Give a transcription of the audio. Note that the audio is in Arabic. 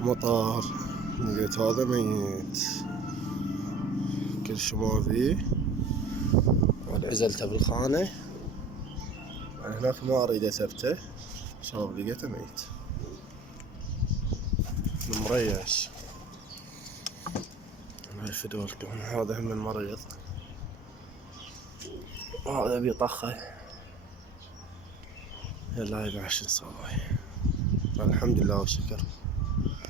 مطار. لقيت هذا ميت كل شي ما فيه، عزلته بالخانة. أنا هناك ما أريد أثبته، شباب لقيته ميت مريش. الله يفدولكم. هذا هم المريض، هذا بيطخه. يلا يبا شو نسوي؟ الحمد لله والشكر.